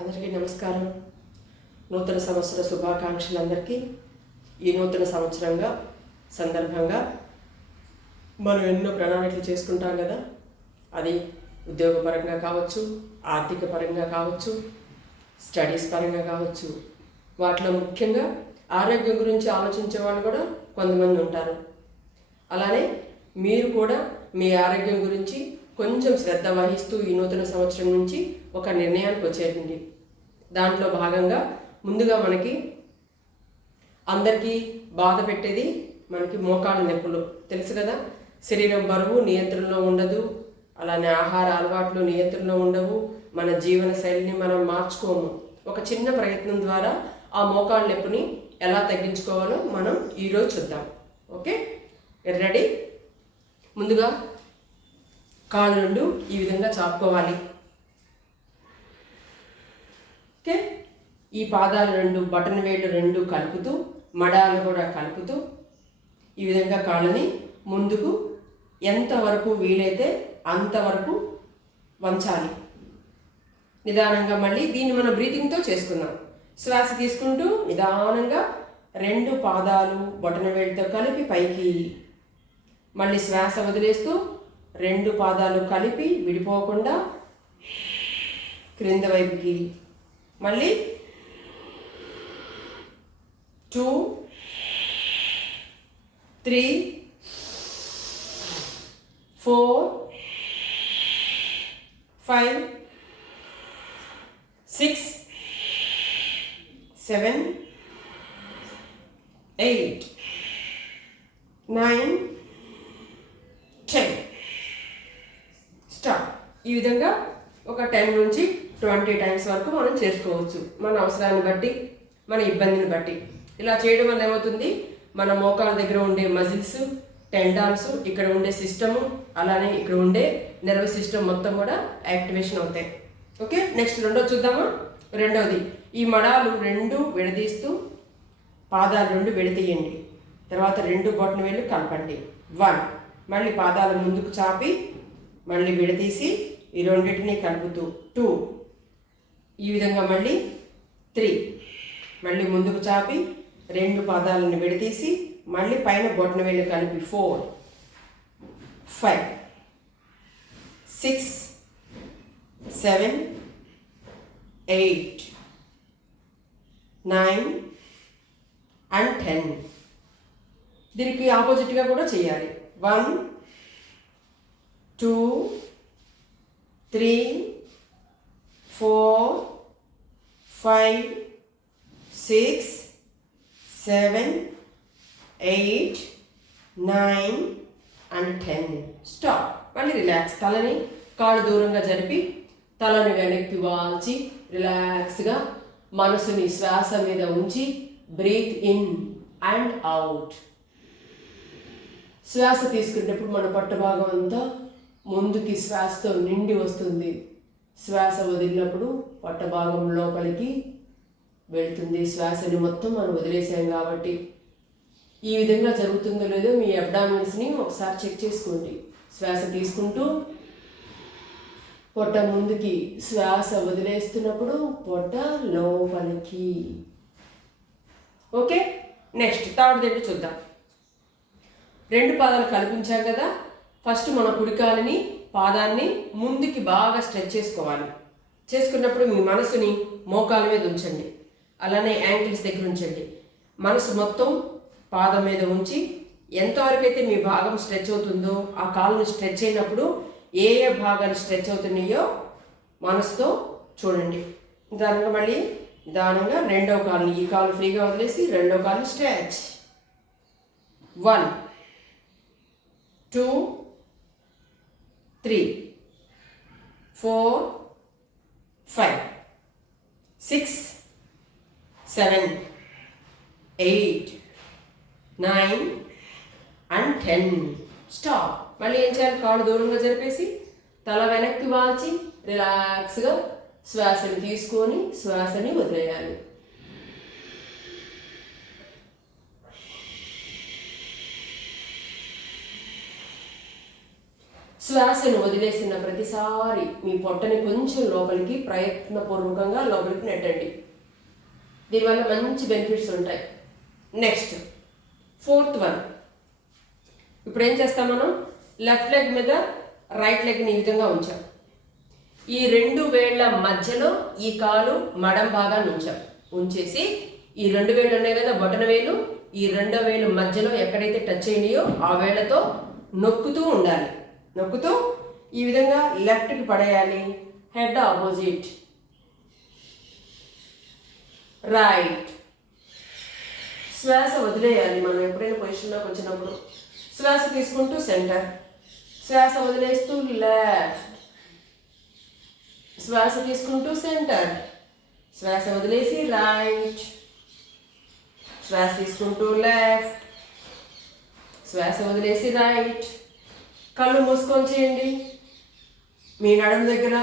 అందరికీ నమస్కారం. నూతన సంవత్సర శుభాకాంక్షలు అందరికీ. ఈ నూతన సందర్భంగా మనం ఎన్నో ప్రణాళికలు చేసుకుంటాం కదా. అది ఉద్యోగపరంగా కావచ్చు, ఆర్థిక పరంగా కావచ్చు, స్టడీస్ పరంగా కావచ్చు. వాటిలో ముఖ్యంగా ఆరోగ్యం గురించి ఆలోచించే వాళ్ళు కూడా కొంతమంది ఉంటారు. అలానే మీరు కూడా మీ ఆరోగ్యం గురించి కొంచెం శ్రద్ధ వహిస్తూ ఈ నూతన సంవత్సరం నుంచి ఒక నిర్ణయానికి వచ్చేయండి. దాంట్లో భాగంగా ముందుగా మనకి అందరికీ బాధ పెట్టేది మనకి మోకాళ్ళ నొప్పులు తెలుసు కదా. శరీరం బరువు నియంత్రణలో ఉండదు, అలానే ఆహార అలవాట్లు నియంత్రణలో ఉండవు, మన జీవన శైలిని మనం మార్చుకోము. ఒక చిన్న ప్రయత్నం ద్వారా ఆ మోకాళ్ళ నొప్పిని ఎలా తగ్గించుకోవాలో మనం ఈరోజు చూద్దాం. Okay, ready? ముందుగా కాళ్ళు రెండు ఈ విధంగా చాపుకోవాలి. ఓకే, ఈ పాదాలు రెండు, బటన్ వేళ్ళు రెండు కలుపుతూ, మడాలు కూడా కలుపుతూ ఈ విధంగా కాళ్ళని ముందుకు ఎంతవరకు వీలైతే అంతవరకు వంచాలి. నిదానంగా మళ్ళీ దీన్ని మనం బ్రీతింగ్తో చేసుకుందాం. శ్వాస తీసుకుంటూ నిదానంగా రెండు పాదాలు బటన్ వేళ్ళతో కలిపి పైకి, మళ్ళీ శ్వాస వదిలేస్తూ రెండు పాదాలు కలిపి విడిపోకుండా క్రింద వైపుకి, మళ్ళీ 2 3 4 5 6 7 8 9 10. స్టాప్. ఈ విధంగా ఒక 10 నుంచి 20 టైమ్స్ వరకు మనం చేసుకోవచ్చు, మన అవసరాన్ని బట్టి, మన ఇబ్బందిని బట్టి. ఇలా చేయడం వల్ల ఏమవుతుంది, మన మోకాల దగ్గర ఉండే మజిల్స్, టెండాన్స్, ఇక్కడ ఉండే సిస్టము, అలానే ఇక్కడ ఉండే నర్వస్ సిస్టమ్ మొత్తం కూడా యాక్టివేషన్ అవుతాయి. ఓకే, నెక్స్ట్ రెండోది చూద్దామా. రెండవది, ఈ మడాలు రెండు విడదీస్తూ పాదాలు రెండు విడతీయండి. తర్వాత రెండు బొటన వేళ్ళు కలపండి. 1, మళ్ళీ పాదాలు ముందుకు చాపి మళ్ళీ విడదీసి ఈ రెండింటిని కలుపుతూ 2, ఈ విధంగా మళ్ళీ 3, మళ్ళీ ముందుకు చాపి రెండు పాదాలను విడదీసి మళ్ళీ పైన బొటన వేళ్ళు కలిపి 4 5 6 7 8 9 and 10. దీనికి ఆపోజిట్గా కూడా చేయాలి. 1 2 3 4 5 6 7 8 9 and 10. స్టాప్. మళ్ళీ రిలాక్స్. తలని కాళ్ళు దూరంగా జరిపి తలని వెనక్కి వాల్చి రిలాక్స్గా మనసుని శ్వాస మీద ఉంచి బ్రీత్ ఇన్ అండ్ అవుట్. శ్వాస తీసుకునేటప్పుడు మన పొట్ట భాగం అంతా ముందుకి శ్వాసతో నిండి వస్తుంది. శ్వాస వదిలినప్పుడు పొట్ట భాగం లోపలికి వెళ్తుంది. శ్వాసని మొత్తం మనం వదిలేసాం కాబట్టి. ఈ విధంగా జరుగుతుందో లేదో మీ అబ్డామినల్స్ని ఒకసారి చెక్ చేసుకోండి. శ్వాస తీసుకుంటూ పొట్ట ముందుకి, శ్వాస వదిలేస్తున్నప్పుడు పొట్ట లోపలికి. ఓకే, నెక్స్ట్ థర్డ్ ఏంటి చూద్దాం. రెండు పాదాలు కల్పించాం కదా. ఫస్ట్ మన కుడికాలిని, పాదాన్ని ముందుకి బాగా స్ట్రెచ్ చేసుకోవాలి. చేసుకున్నప్పుడు మీ మనసుని మోకాల మీద ఉంచండి, అలానే యాంకిల్స్ దగ్గర ఉంచండి. మనసు మొత్తం పాదం మీద ఉంచి ఎంతవరకు అయితే మీ భాగం స్ట్రెచ్ అవుతుందో ఆ కాలుని స్ట్రెచ్ అయినప్పుడు ఏ ఏ భాగాలు స్ట్రెచ్ అవుతున్నాయో మనసుతో చూడండి. నిదానంగా మళ్ళీ నిదానంగా రెండో కాలుని, ఈ కాలు ఫ్రీగా వదిలేసి రెండో కాలుని స్ట్రెచ్. 1 2 3 4 5 6 7 8 9 and 10. స్టాప్. మళ్ళీ ఏం చేయాలి, కాళ్ళు దూరంగా జరిపేసి తల వెనక్కి వాల్చి రిలాక్స్గా శ్వాసని తీసుకొని శ్వాసని వదిలేయాలి. శ్వాసను వదిలేసిన ప్రతిసారి మీ పొట్టని కొంచెం లోపలికి ప్రయత్నపూర్వకంగా లోపలికి నెట్టండి. దీనివల్ల మంచి బెనిఫిట్స్ ఉంటాయి. Next 4th one. ఇప్పుడు ఏం చేస్తాం మనం? లెఫ్ట్ లెగ్ మీద రైట్ లెగ్ని ఈ విధంగా ఉంచాం. ఈ 2 వేళ్ల మధ్యలో ఈ కాలు మడం భాగాన్ని ఉంచేసి ఈ 2 వేళ్ళు ఉన్నాయి కదా, బొటన వేలు, ఈ 2వ వేలు మధ్యలో ఎక్కడైతే టచ్ అయినాయో ఆ వేళ్లతో నొక్కుతూ ఉండాలి. నొక్కుతూ ఈ విధంగా లెఫ్ట్కి పడేయాలి. Head opposite, right. శ్వాస వదిలేయాలి. మనం ఎప్పుడైనా పొజిషన్లోకి వచ్చినప్పుడు శ్వాస తీసుకుంటూ సెంటర్, శ్వాస వదిలేస్తూ లెఫ్ట్, శ్వాస తీసుకుంటూ సెంటర్, శ్వాస వదిలేసి రైట్, శ్వాస తీసుకుంటూ లెఫ్ట్, శ్వాస వదిలేసి రైట్. కళ్ళు మూసుకొని చేయండి. మీ నడుము దగ్గర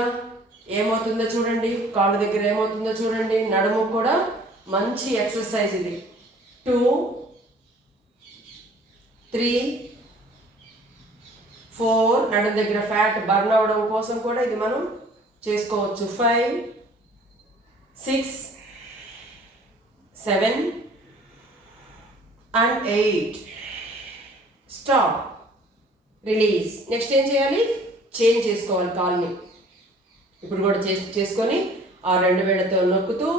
ఏమవుతుందో చూడండి, కాళ్ళు దగ్గర ఏమవుతుందో చూడండి. నడుము కూడా మంచి ఎక్సర్సైజ్ ఇది. 2, 3, 4 నడుము దగ్గర ఫ్యాట్ బర్న్ అవ్వడం కోసం కూడా ఇది మనం చేసుకోవచ్చు. 5, 6, 7 and 8. Stop, release. నెక్స్ట్ ఏం చేయాలి? చేంజ్ చేసుకోవాలి కాల్ని. ఇప్పుడు కూడా చేసుకొని ఆ 2 వేళ్లతో నొక్కుతూ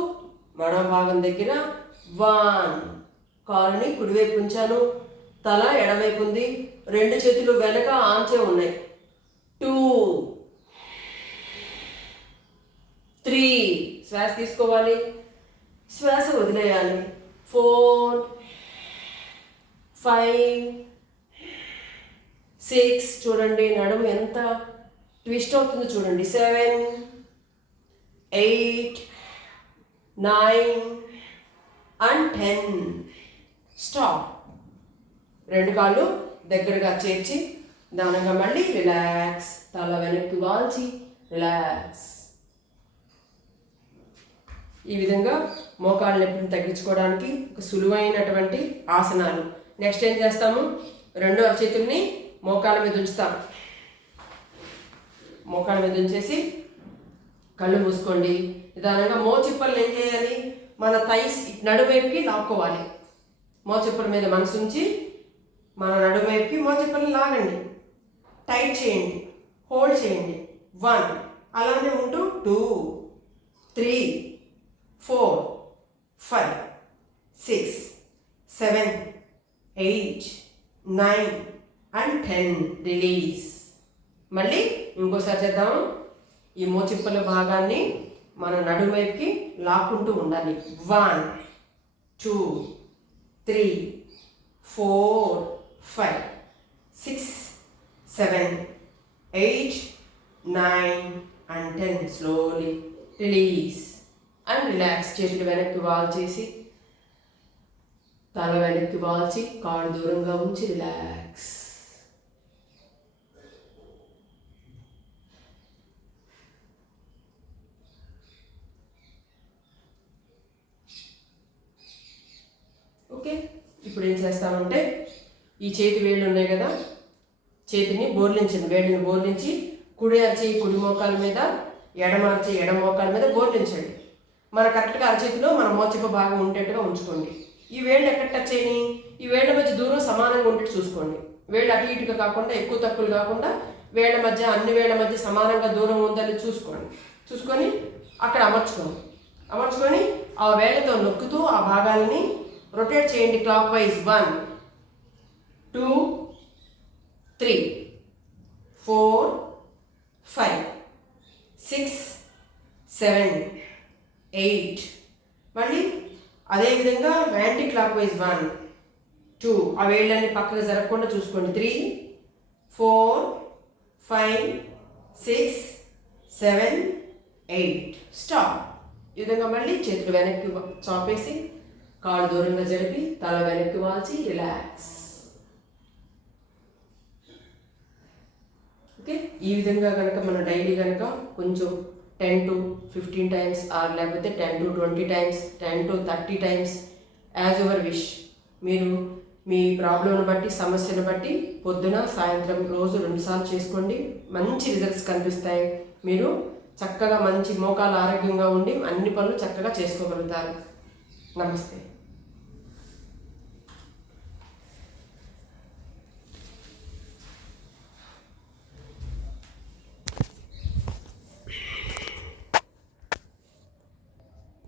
మడమ భాగం దగ్గర 1, కాలుని కుడివైపు ఉంచాను, తల ఎడవైపు ఉంది, 2 చేతులు వెనక ఆంచే ఉన్నాయి. 2, 3, శ్వాస తీసుకోవాలి, శ్వాస వదిలేయాలి. 4, 5, 6, చూడండి నడుము ఎంత ట్విస్ట్ అవుతుందో చూడండి. 7, 8, 9 and 10. స్టాప్. 2 కాళ్ళు దగ్గరగా చేర్చి దానంగా మళ్ళీ రిలాక్స్. తల వెనక్కి వాల్చి రిలాక్స్. ఈ విధంగా మోకాళ్ళ నొప్పిని తగ్గించుకోవడానికి ఒక సులువైనటువంటి ఆసనాలు. నెక్స్ట్ ఏం చేస్తాము? 2 అరచేతుల్ని మోకాళ్ళ మీద ఉంచుతాం. మోకాళ్ళ మీద ఉంచేసి కళ్ళు మూసుకోండి. నిదానంగా మోచిప్పల్ని ఏం చేయాలి? మన థైస్ నడువైపుకి లాక్కోవాలి. మోచిప్పల మీద మనసు ఉంచి మన నడువైపుకి మోచిప్పల్ని లాగండి, టైట్ చేయండి, హోల్డ్ చేయండి. 1, అలానే ఉంటూ 2, 3, 4, 5, 6, 7, 8, 9 and 10. రిలీజ్. మళ్ళీ ఇంకోసారి చేద్దాము. ఈ మోచిప్పల భాగాన్ని మన నడుము వైపుకి లాక్కుంటూ ఉండాలి. 1, 2, 3, 4, 5, 6, 7, 8, 9 and 10. Slowly release and relax. చేతులు వెనక్కి వాల్చేసి తల వెనక్కి వాల్చి కాళ్ళు దూరంగా ఉంచి రిలాక్స్. ఓకే. ఇప్పుడు ఏం చేస్తామంటే ఈ చేతి వేళ్ళు ఉన్నాయి కదా, చేతిని బోర్లించండి. వేళ్ళని బోర్లించి కుడి అరచేయి కుడి మోకాల మీద, ఎడమ అరచేయి ఎడమ మోకాల మీద బోర్లించండి. మన కరెక్ట్గా అరచేతిలో మన మోచిప్ప భాగం ఉండేట్టుగా ఉంచుకోండి. ఈ వేళ్ళు ఎక్కడ టచ్ అయినాయి? ఈ వేళ్ల మధ్య దూరం సమానంగా ఉండేట్టు చూసుకోండి. వేళ్ళు అటు ఇటుగా కాకుండా, ఎక్కువ తక్కువలు కాకుండా, వేళ్ల మధ్య అన్ని వేళ్ల మధ్య సమానంగా దూరం ఉందని చూసుకోండి. చూసుకొని అక్కడ అమర్చుకొని ఆ వేళ్లతో నొక్కుతూ ఆ భాగాలని రొటేట్ చేయండి క్లాక్ వైజ్. 1, 2, 3, 4, 5, 6, 7, 8. మళ్ళీ అదేవిధంగా యాంటీ క్లాక్ వైజ్ 1, 2. ఆ వేళ్ళని పక్కకు జరగకుండా చూసుకోండి. 3, 4, 5, 6, 7, 8. స్టాప్. ఈ విధంగా మళ్ళీ చేతులు వెనక్కి చాపేసి కాళ్ళు దూరంగా జరిపి తల వెనక్కి వాల్చి రిలాక్స్. ఓకే. ఈ విధంగా కనుక మనం డైలీ కనుక కొంచెం 10 to 15 times ఆర్ లేకపోతే 10 to 20 times, 10 to 30 times as your wish మీరు మీ ప్రాబ్లంను బట్టి సమస్యను బట్టి పొద్దున సాయంత్రం రోజు 2 సార్లు చేసుకోండి. మంచి రిజల్ట్స్ కనిపిస్తాయి. మీరు చక్కగా మంచి మోకాలు ఆరోగ్యంగా ఉండి అన్ని పనులు చక్కగా చేసుకోగలుగుతారు. నమస్తే.